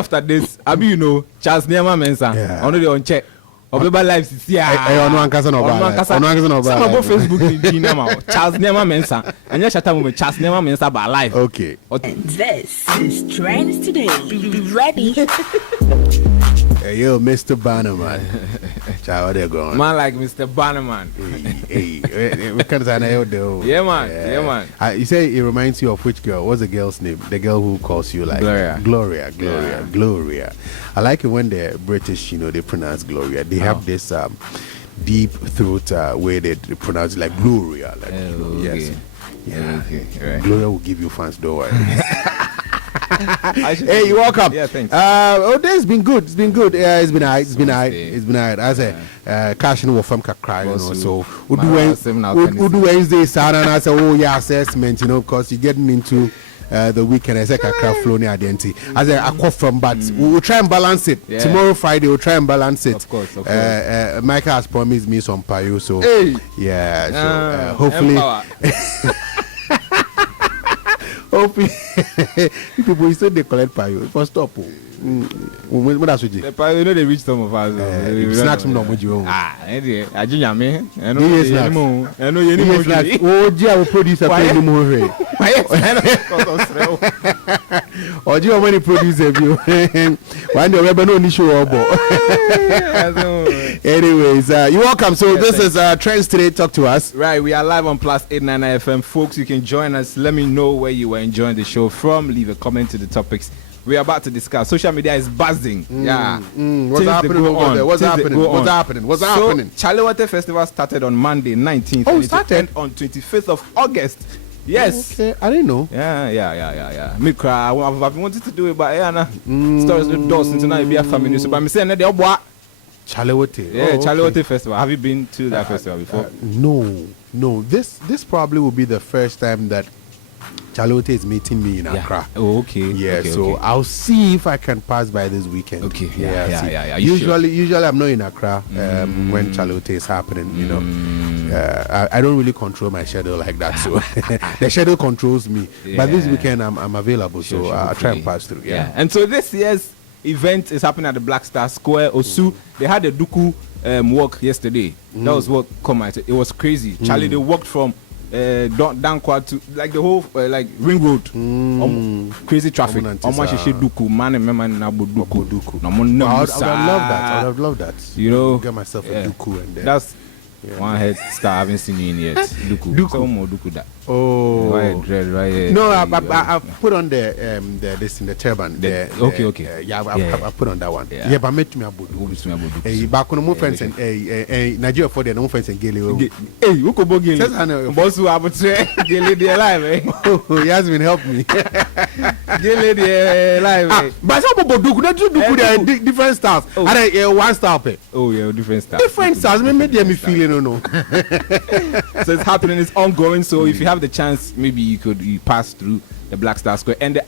after this, I mean, you know, Charles Nema Mensa, only on check. Obeba live sisi I on one cousin of some about Facebook in now. Charles Nema Mensa. And yes, Shatta Wale Charles Nema Mensa by live. Okay. This is Trends Today. Be ready. Hey, yo, Mr. Bannerman. How they going? Man like Mr. Bannerman. Hey, we can't say that. Yeah, man. You say it reminds you of which girl? What's the girl's name? The girl who calls you like Gloria. I like it when the British, you know, they pronounce Gloria. They have this deep throat way they pronounce it like Gloria. Like, yes. Yeah. Okay. Right. Gloria will give you fans, don't worry. Hey, you're welcome. Yeah, thanks. It's been good. It's been good. Yeah, it's been alright. As a cash in from Kakra, you know. So we do Wednesday, Saturday, and I say, oh yeah, assessment, you know, because you're getting into the weekend. I say Kakra flow near identity. As I call from, but we'll try and balance it. Yeah. Tomorrow Friday, we'll try and balance it. Of course. Michael has promised me some payo, so yeah. So hopefully. Hopefully, people you say they collect payo for stop. What else would you? The payo, you know they reach some of us. Snacks no more you. I junior me. I know you need more. Oh, dear, will produce a penny more. Or do you have any producer view? One day we no need show up. Anyways, you're welcome. So this is Trends Today. Talk to us. Right, we are live on Plus 899 FM, folks. You can join us. Let me know where you were enjoying the show from. Leave a comment to the topics we are about to discuss. Social media is buzzing. What's happening over there? What's happening? ChaleWote Festival started on Monday, 19th. Oh, started on 25th of August. Yes. Okay. I didn't know. Yeah. Me cry. I've been wanting to do it, but stories with doors into now be a family. So, but I'm saying that they're what? ChaleWote. Yeah, ChaleWote Festival. Have you been to that festival before? No. This probably will be the first time that ChaleWote is meeting me in Accra. Oh, okay. Yeah, so I'll see if I can pass by this weekend. Okay. Yeah. Usually I'm not in Accra when ChaleWote is happening. You know, I don't really control my schedule like that. So the schedule controls me. Yeah. But this weekend I'm available, so I'll try and pass through. Yeah. And so this year's event is happening at the Black Star Square, Osu. They had a Duku walk yesterday. That was what it was crazy. Charlie, they walked from Dankwa to like the whole like ring road, crazy traffic. Almost Duku, man, Duku. I would have loved that. You know, get myself a Duku and then. That's one head star. I haven't seen you in yet. Duku that. Oh, right. No, I put on this in the turban. Okay. I put on that one. Yeah, but met me about back on my friends and Nigeria for the no friends and Gele. Hey, who could go Gele? Boss who have Gele the alive. Oh, he has been helping me. Gele the alive. But some people do different styles. One style. Oh yeah, different styles. Different styles. Maybe me feeling no. So it's happening. It's ongoing. So if you have the chance, maybe you pass through the Black Star Square, and the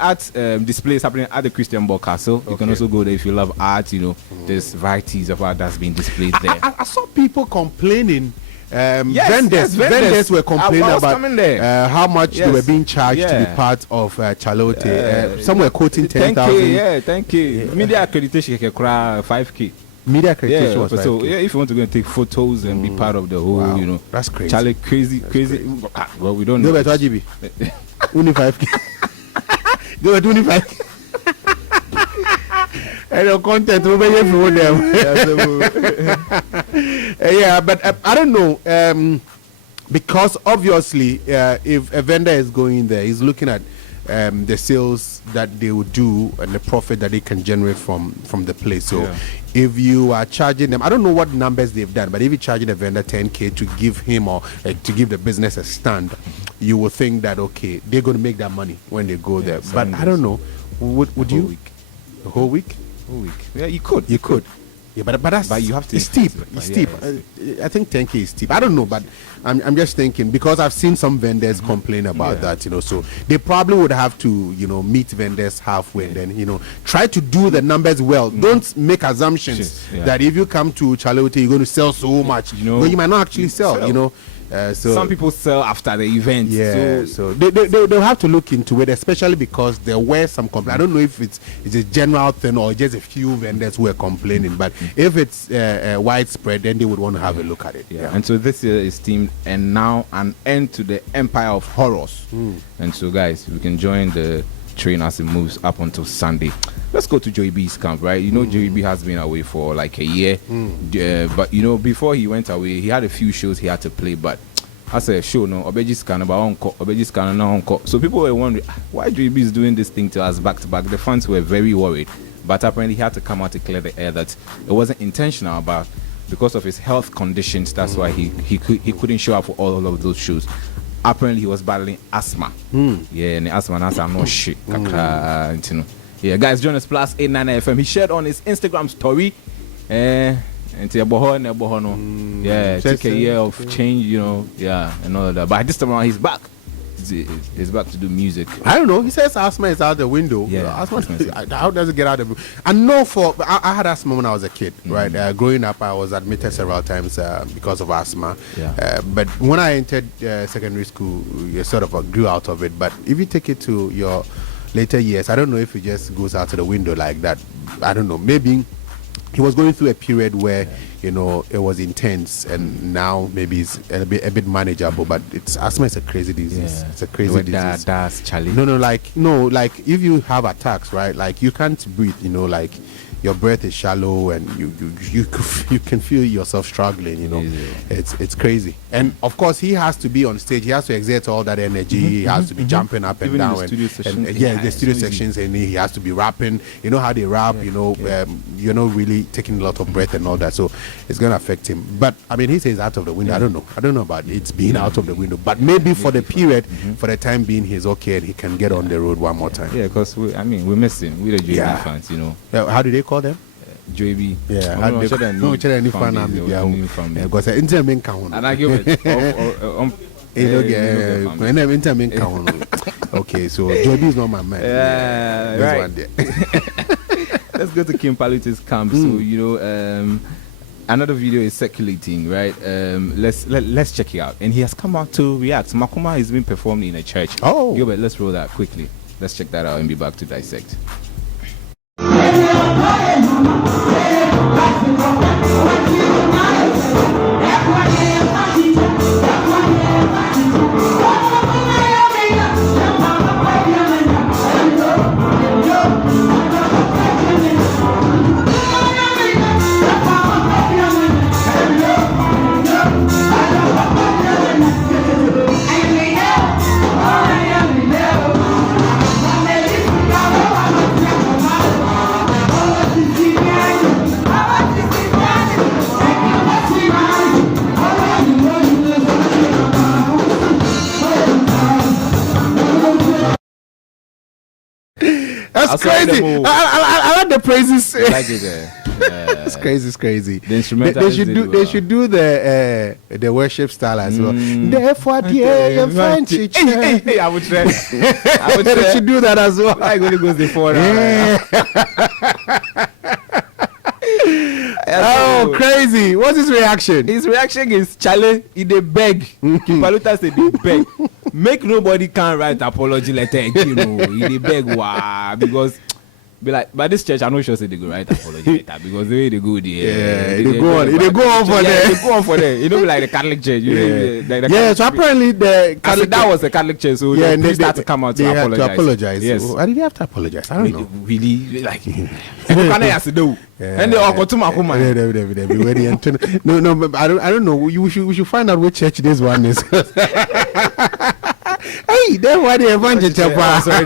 art display is happening at the Christian Ball Castle. You can also go there if you love art. You know, there's varieties of art that's being displayed there. I saw people complaining. Vendors were complaining about how much they were being charged to be part of ChaleWote. Some were quoting 10,000. Yeah, 10K. Media accreditation can cry 5K. Media accreditation was 5K. So if you want to go and take photos and be part of the whole, you know, that's crazy. Charlie, crazy. Well, we don't know. Go back to GB. Only 5K. Go back to 25. And the content will be for them. Yeah, but I don't know. Because obviously, if a vendor is going there, he's looking at the sales that they would do and the profit that they can generate from the place. So if you are charging them, I don't know what numbers they've done, but if you're charging a vendor 10K to give him or to give the business a stand, you will think that, okay, they're going to make that money when they go there. But I don't know. Would you? Week. A whole week? Whole week. Yeah, you could. Yeah, but you have to. It's steep. It's steep. I think 10K is steep. I don't know, but I'm just thinking because I've seen some vendors complain about that. You know, so they probably would have to meet vendors halfway and then try to do the numbers well. Don't make assumptions that if you come to ChaleWote you're going to sell so much, but you might not actually sell. So some people sell after the event. Yeah, so they'll have to look into it, especially because there were some complaints. I don't know if it's a general thing or just a few vendors who are complaining, but if it's widespread, then they would want to have a look at it. Yeah. And so this year is themed, and now an end to the empire of horrors. And so, guys, we can join the train as it moves up until Sunday. Let's go to Joey B's camp, right? You know, Joey B has been away for like a year, but you know, before he went away, he had a few shows he had to play, but as a show, no, Obeji's Canada, no, so people were wondering why Joey B is doing this thing to us back to back. The fans were very worried, but apparently he had to come out to clear the air that it wasn't intentional, but because of his health conditions, that's why he couldn't show up for all of those shows. Apparently he was battling asthma. Yeah, and the asthma, and I'm not shit. Yeah, guys, join us +89 FM. He shared on his Instagram story. Yeah, took a year of change, you know, and all of that. But this time around, he's back. He's back to do music. I don't know. He says asthma is out the window. Yeah, asthma, how does it get out of the window? I know I had asthma when I was a kid, right? Growing up, I was admitted several times because of asthma. But when I entered secondary school, you sort of grew out of it. But if you take it to your later years, I don't know if it just goes out to the window like that. I don't know. Maybe he was going through a period where you know it was intense, and now maybe it's a bit manageable. But asthma is a crazy disease. It's a crazy disease. That's Charlie. No, like if you have attacks, right? Like you can't breathe. You know, like your breath is shallow, and you can feel yourself struggling. You know, it's crazy. And of course, he has to be on stage. He has to exert all that energy. He has to be jumping up and down. The studio sections, the studio sections, and he has to be rapping. You know how they rap. You know, you're not really taking a lot of breath and all that. So it's gonna affect him. But I mean, he says out of the window. I don't know about it's being out of the window. But maybe for the period, for the time being, he's okay, and he can get on the road one more time. Yeah, because we miss him. We're the Joey B fans, you know. How do they call them? Joey B. Yeah, how do they any fan? Because intermin count. And I give it. Okay, so Joey B is not my man. Yeah, right. Let's go to King Paluta's camp. So you know, another video is circulating, right? Let's check it out. And he has come out to react. Makoma is being performed in a church. Oh, Gilbert, let's roll that quickly. Let's check that out and be back to dissect. That's crazy. I like the praises. I like it. It's crazy. It's crazy. The instrumental they should do the worship style as well. Therefore, hey, I would try. They should do that as well. I really goes before. Oh, crazy. What's his reaction? His reaction is, Charlie, he dey beg. Paluta said they beg. Make nobody can write apology letter, you know. He dey beg, because be like, by this church, I'm not sure say they go write apology letter, because the way they go there. They go on for there. They go on for there. You know, like the Catholic church. You know, so apparently the Catholic that was the Catholic church, so they start to come out to apologize. Yes. Why did they have to apologize? I don't know. Really, like, can I ask you? And they all go to Makoma. No, but I don't know. We should find out which church this one is. Hey, that's why the evangelical. I'm sorry,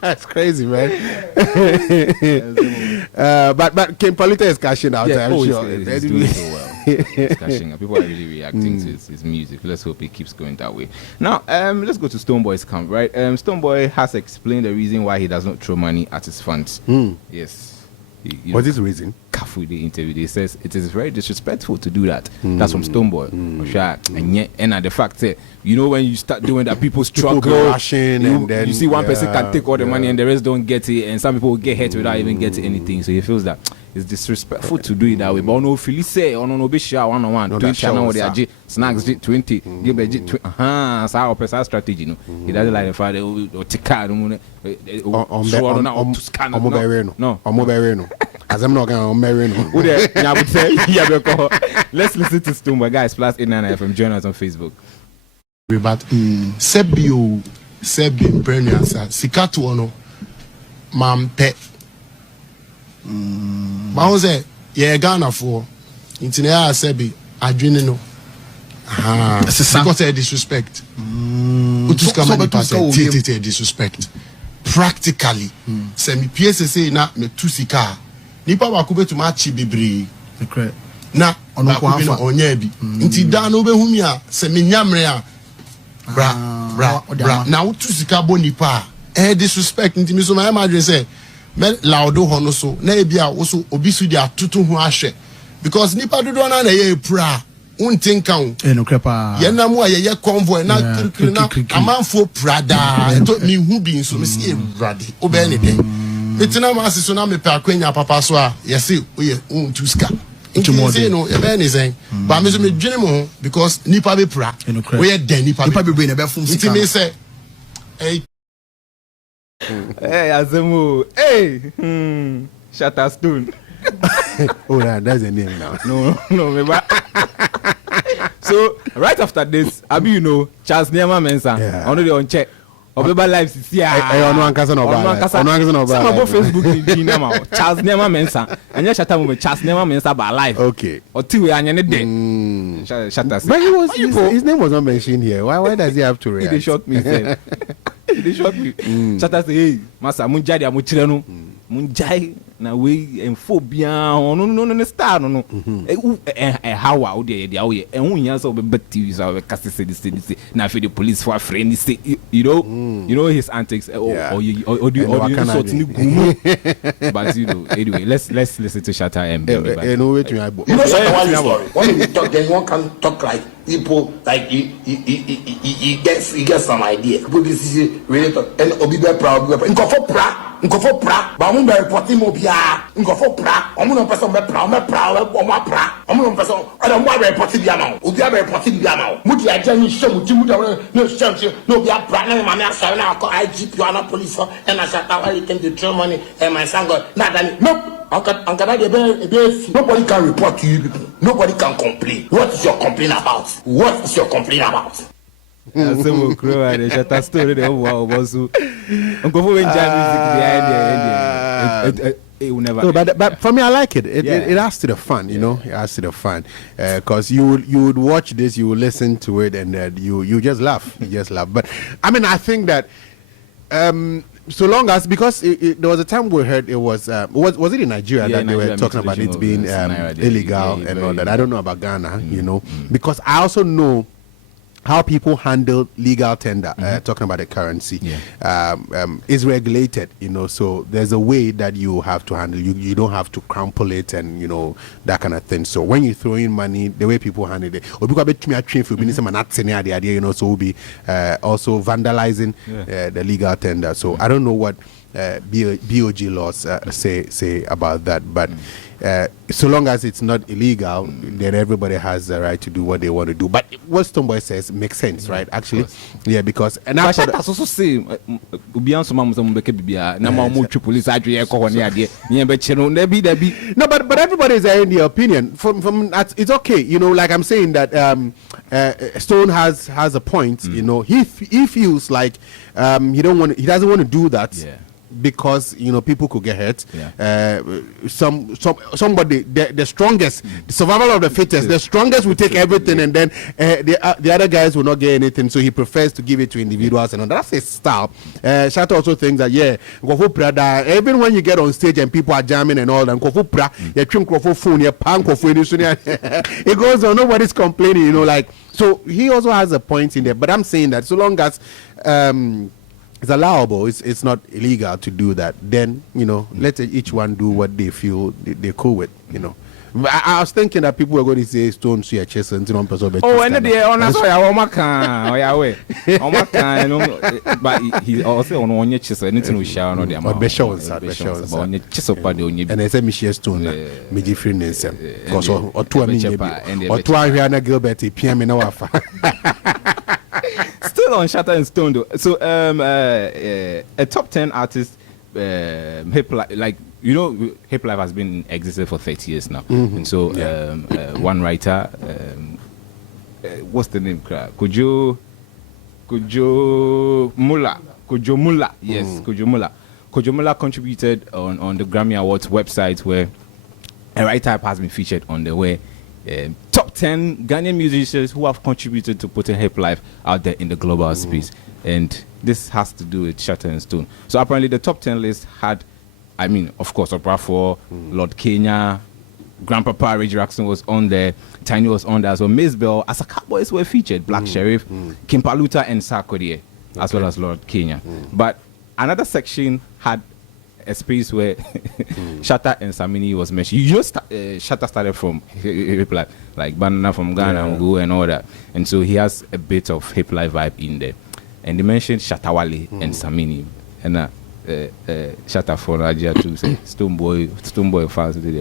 That's crazy, man. But King Paluta is cashing out. I'm sure. He's doing so well. He's cashing out. People are really reacting to his music. Let's hope it keeps going that way. Now, let's go to Stonebwoy's camp, right? Stonebwoy has explained the reason why he does not throw money at his fans. Yes. What's his reason? Careful, the interview. They says it is very disrespectful to do that. That's from Stonebwoy. And the fact that you know when you start doing that, people struggle. And then, you see one person can take all the money and the rest don't get it, and some people will get hurt without even getting anything. So he feels that it's disrespectful to do it that way. But no, Philly say, no, be sure 1-on-1, 20 and what snacks 20, give a 20. So our strategy, no. He doesn't like the Friday or Tika, no. As I'm not going to marry no. Let's listen to Stonebwoy, guys. +89 FM. Join us on Facebook. But Sebio Premiasa Sikatu ono Mampe. Mauze ye Ghana for Intinea Sebi Adwinino. Because a disrespect. Disrespect. Practically, semi PSSA na me tusika. Nipa wakube to machi bibri. Na onoko na onyebi. Inti da no be humi a semi nyamre a bra na utusika bo nipa. Disrespect inti mi so my imagine say me laudo hono so na ebi a wo so obi su dia tutu ho ahwe because nipa dodo na ye pra untinka no krepa ye na mu a ye convoy na kirikiri na amanfo prada to mi hu bi nso me see radi obe ne den metina ma asiso na me pa kwanya papa so a ye see oye untuska nti no e be ne zen ba me so me dwene mo because nipa be pra oye den nipa be na be fum sika nti me say hey Azemu, hey Shatta Stone. Oh, that's the name now. No, maybe. So right after this, you know, Charles Nema Mensa, only on check. Obeba live see I on one cousin of Some about Facebook now. Charles Nema Mensa, and yes, Shatta with Charles Nema Mensa by live. Okay. Or 2 and any day. Shatta. But his name was not mentioned here. Why does he have to react? They shocked me. They shocked me. Shatta say, hey, Masa Munjadi amuchireno. Munjai na we en phobia no star no how out there they are and when you so be TV so cast say na for the police for friend say you know his antics or you so but you know anyway let's listen to Shatta and no wait me when you talk then one can talk like people like he gets some idea people this is really talk and obi be proud nkofo pra ba mo be reporting mo bia nkofo pra omo no person be pra omo no person ada mo be reporting bia ma obi be reporting bia ma mo di aja ni hye mo ti mu da no hye no bia pra na ma me asare na ko IGP or na police and na Shatta Wale can control money and my son God na that no nobody can report to you people. Nobody can complain. What is your complaint about? Some crew and Shatta story the wow was so Uncle music behind it will never. No, but for me, I like it. It adds to the fun, you know. It adds to the fun because you would watch this, you would listen to it, and you just laugh. You just laugh. But I mean, I think that so long as because there was a time we heard it was it in Nigeria that they were talking about it being illegal and all that. I don't know about Ghana, you know, because I also know how people handle legal tender, talking about the currency, is regulated, you know, so there's a way that you have to handle. You don't have to crumple it and, you know, that kind of thing. So when you throw in money, the way people handle it, or because you know, so we'll be also vandalizing the legal tender. So I don't know what BOG laws say about that, but so long as it's not illegal, then everybody has the right to do what they want to do. But what Stonebwoy says makes sense, right? Actually, because and I also say no, but everybody is in the opinion. From it's okay, you know. Like I'm saying that Stone has a point. You know, he feels like he doesn't want to do that. Yeah. Because you know people could get hurt. Somebody the strongest, the survival of the fittest, the strongest will take everything, and then the other guys will not get anything. So he prefers to give it to individuals, and that's his style. Shatta also thinks that even when you get on stage and people are jamming and all that, it goes on. Nobody's complaining, you know. Like so, he also has a point in there. But I'm saying that so long as it's allowable, it's not illegal to do that, then you know let each one do what they feel they're cool with, you know. I was thinking that people were going to say Stone to your chest and on person. Oh, and the on us, but he also on one chest, and it's no shower on the amount. And I said, Michelle Stone, me different because or two or two Ariana Gilbert, PM in our Still on Shatta and Stone though. So a top 10 artist, hip like you know, hip life has been existed for 30 years now, and so one writer, what's the name? Kojo Mula, yes, Kojo Mula contributed on the Grammy Awards website where a writer has been featured on the way. Top 10 Ghanaian musicians who have contributed to putting hip life out there in the global space, and this has to do with Shatta and Stone. So apparently the top 10 list had, I mean, of course, Oprah, Lord Kenya, Grandpapa Ray Jackson was on there, Tiny was on there as well, Miss Bell, Asaka Boys were featured, Black Sheriff, King Paluta, and Sarkodie, as well as Lord Kenya. But another section had a space where Shatta and Samini was mentioned. You just Shatta started from hip life, like Banana from Ghana and Go and all that, and so he has a bit of hip life vibe in there. And they mentioned Shatta Wale and Samini, and Shatta for Nigeria too. Say Stonebwoy fans they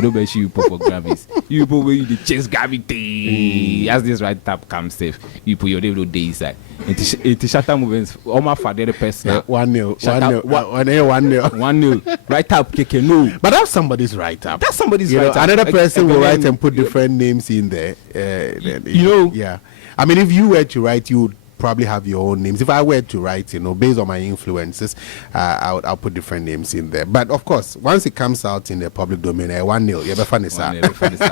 don't bet you put for Grammys. You put where you the chase gravity. As this right tap comes safe, you put your little day inside. It's Shatta movements. All my father the person. 1-0. Right tap kick no. But that's somebody's right up. That's somebody's right up. Another person will write and put different names in there. You know. Yeah. I mean, if you were to write, you would probably have your own names. If I were to write, based on my influences, I'll put different names in there. But of course, once it comes out in the public domain, 1-0. You're funny, sir.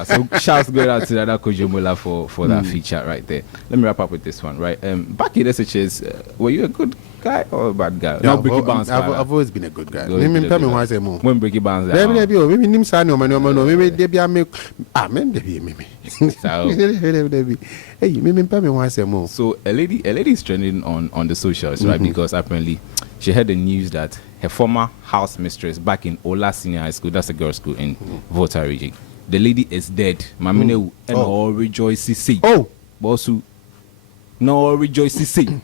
So shouts go out to the other Kojo Mula for that feature right there. Let me wrap up with this one, right? Back in the SHS, were you a good guy or a bad guy? No, I've always been a good guy. When Breaky Bounce, so a lady is trending on the socials, right? Because apparently she heard the news that her former house mistress back in Ola Senior High School, that's a girls' school in Volta region, the lady is dead. Mamine and all rejoice to see. Oh, Bosu, no rejoice to see.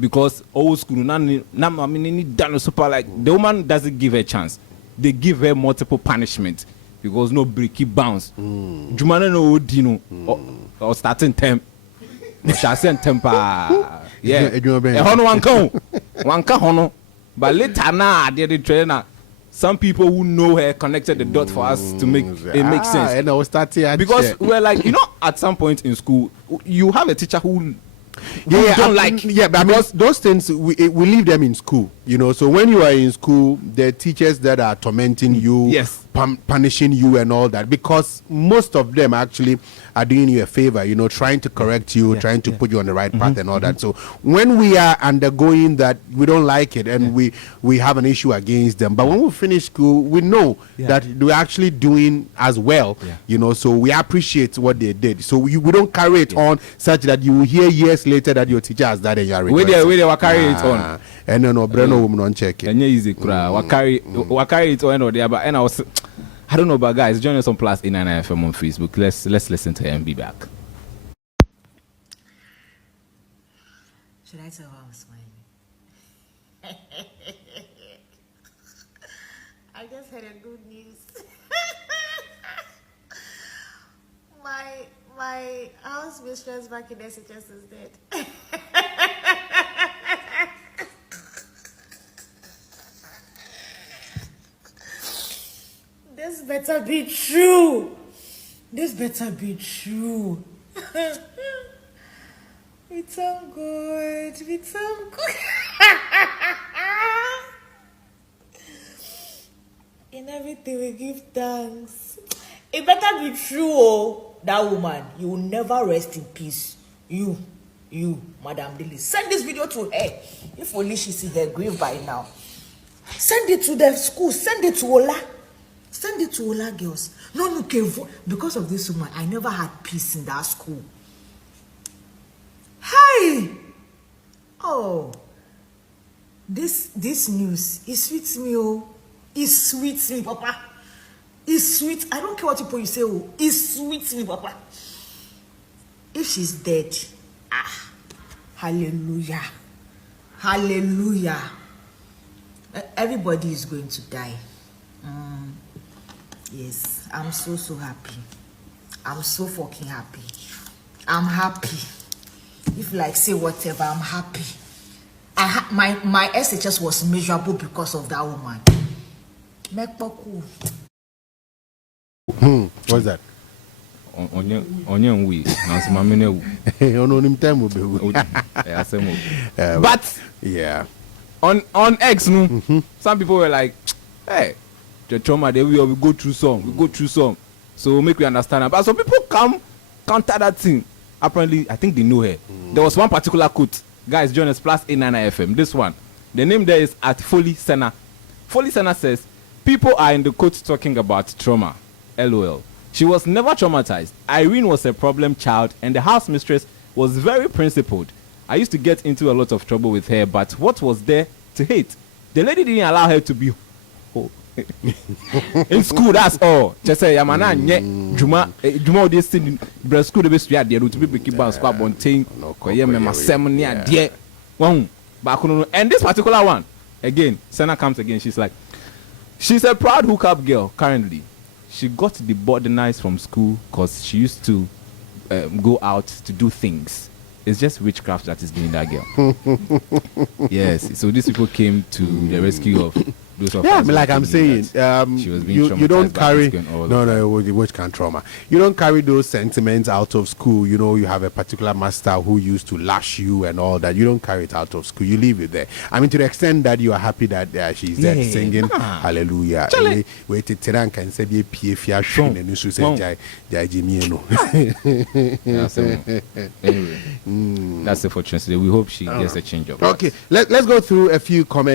Because old school, super like the woman doesn't give her a chance. They give her multiple punishment because no breaky bounce. Jumana no dino or starting temp. Shall send temper. Yeah, one hono. But later now, the trainer. Some people who know her connected the dots for us to make it make sense. And I was starting because we're like, at some point in school, you have a teacher who don't like. Yeah, but because those things we leave them in school, So when you are in school, the teachers that are tormenting you, yes, punishing you and all that, because most of them actually are doing you a favor, trying to correct you, trying to put you on the right path and all that. So when we are undergoing that, we don't like it and we have an issue against them. But when we finish school, we know that we're actually doing as well, So we appreciate what they did. So we don't carry it on such that you will hear years later that your teacher has that and you are rejoicing. We carry it on. And no, Breno woman on check. And easy we carry it on or there, but and I don't know, but guys, join us on PLUZZ 899 FM on Facebook. Let's listen to her and be back. Should I tell her I was smiling? I just had a good news. my house mistress back in SHS is dead. This better be true. This better be true. We thank God. We thank God. In everything we give thanks. It better be true, oh. That woman, you will never rest in peace. You, Madam Dilly. Send this video to her. If only she's in her grave by now. Send it to the school. Send it to Ola. Send it to Ola girls. No, because of this woman, I never had peace in that school. Hi! Oh, this news, it sweets me, oh. It sweets me, Papa. It's sweet. I don't care what people you say. Oh, it's sweet to me, Papa. If she's dead, hallelujah. Hallelujah. Everybody is going to die. Yes, I'm so happy. I'm so fucking happy. I'm happy. If like say whatever, I'm happy. My SHS was miserable because of that woman. What's that? Onion we. Nancy Mamine. But yeah. On X, no, some people were like, hey, the trauma they we go through some. We go through some. So make we understand. But some people come counter that thing. Apparently, I think they know her. There was one particular quote. Guys, join us +89 FM. This one. The name there is at Foley Senna. Foley Senna says, people are in the quote talking about trauma. LOL. She was never traumatized. Irene was a problem child and the house mistress was very principled. I used to get into a lot of trouble with her, but what was there to hate? The lady didn't allow her to be in school, that's all. Just say Yamana Juma this in the school the street there to be keep on squad bonting and this particular one again, Senna comes again. She's like, she's a proud hookup girl currently. She got the debornized from school because she used to go out to do things. It's just witchcraft that is doing that girl. Yes, so these people came to the rescue of those of us. Like I'm saying, you don't carry which kind of trauma. You don't carry those sentiments out of school. You know, you have a particular master who used to lash you and all that. You don't carry it out of school. You leave it there. I mean, to the extent that you are happy that she's there singing hallelujah. Wait till Tiran can say be PF and you should say Anyway, that's it for today. We hope she gets a change of. Okay, let's go through a few comments.